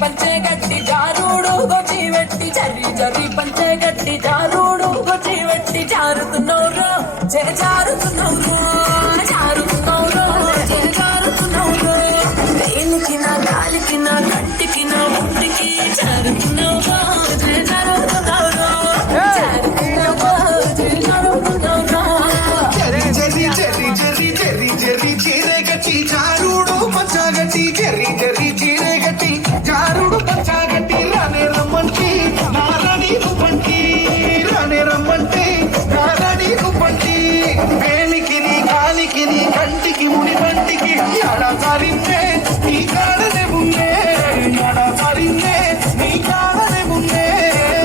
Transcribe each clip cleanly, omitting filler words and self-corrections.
పంచే గట్టి జారుడు గొచ్చి వెట్టి జరి పంచే గట్టి జారుడు గొచ్చి వెట్టి జారుతున్నౌరా జారుతున్నౌరా జారుతున్నౌరా జారుతున్నౌరా వేలికి నా గాలికి నా కంటికి నా ఒంటికి జారుతున్నౌరా జారుతున్నౌరా జారుతున్నౌరా జారుతున్నౌరా జరి జరి జరి జరి జరి చీరగట్టి జారుడు పంచగట్టి జరి జరి చీరగట్టి జారుడు పంచగట్టి రానే రమ్మంటి నారని నువ్వంటి రానే రమ్మంటి నారని నువ్వంటి వేలికి నీ కాలికి నీ కంటికి ముడి వంటికి ఎడా సారిందే నీ కాడనే ఉందే ఎడా సారిందే నీ కాడనే ఉందే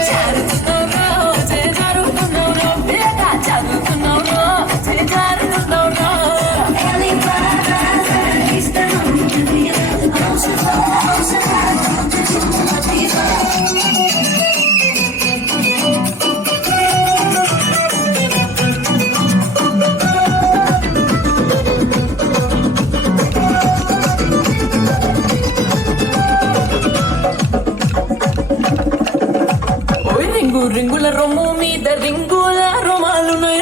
జారుతున్నౌరా జారుతున్నౌరా బేగా జారుతున్నౌరా జారుతున్నౌరా రింగుల రొమ్ము మీద రింగుల రొమాలున్నాయి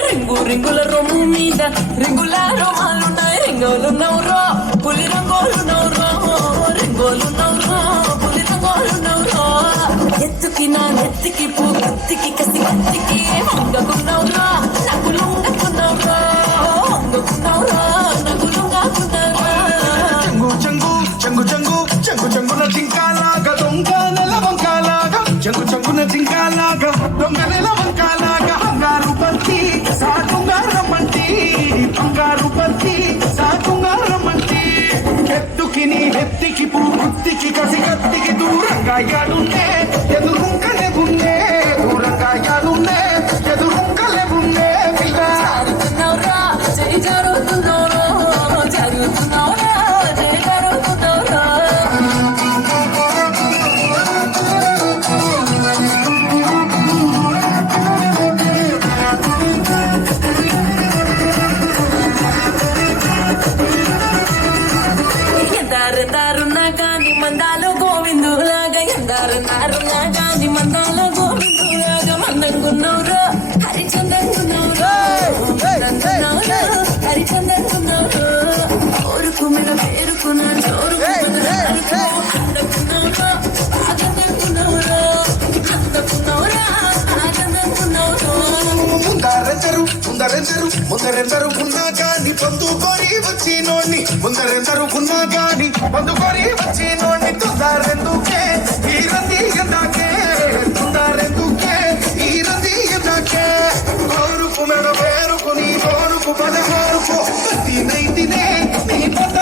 రింగుల రొమ్ము మీద రింగుల రొమాలున్నాయి రింగోలున్నౌరా పులి రంగోలున్నౌరా రింగోలున్నౌరా పులి రంగోలున్నౌరా ఎత్తుకి నా నెత్తికి పూర్తికి కసి కత్తికి వంగకున్నౌరా నగులుంగకున్నౌరా వంగకున్నౌరా నగులుంగకున్నౌరా చెంగు చెంగు చెంగు చెంగు చెంగున జింకాలాగా దొంగ నెల వంకాలాగా చెంగు చెంగున జింకాలాగా దొంగ నెల వంకాలాగా బంగారు బంతి సాకుంగారమ్మంటి బంగారు బంతి సాకుంగారమ్మంటి ఎత్తుకి నీ నెత్తికి పూర్తికి కసి కత్తికి దూరంగా యాడుండే ఎదురుంకలే ఉండే దూరంగా యాడుండే ఎదురుంకలే ఉండే జారుతున్నౌరా జారుతున్నౌరా జారుతున్నౌరా జారుతున్నౌరా ఎందారున్నా గాని మందాలో గోవిందులాగా ఎందారున్నా గాని మందాలో గోవిందులాగా మందంగున్నౌరా హరిచందనున్నౌరా హరిచందనున్నౌరా కోరుకు మీద పేరుకున్న చోరుకు అందకున్నౌరా ఆగందకున్నౌరా అందకున్నౌరా ఆగందకున్నౌరా ముందరెందరు ఉన్నా గాని పొందుకొని వచ్చినోణ్ణి ముందరెందరు ఉన్నా గాని పొందుకొని వచ్చినోణ్ణి తుందారెందుకే ఈ రంది ఎందాకే తుందారెందుకే ఈ రంది ఎందాకే కోరుకు మెడ పేరుకు నీ కోరుకు పదహారుకు ప్రతి నైతినే నీ పద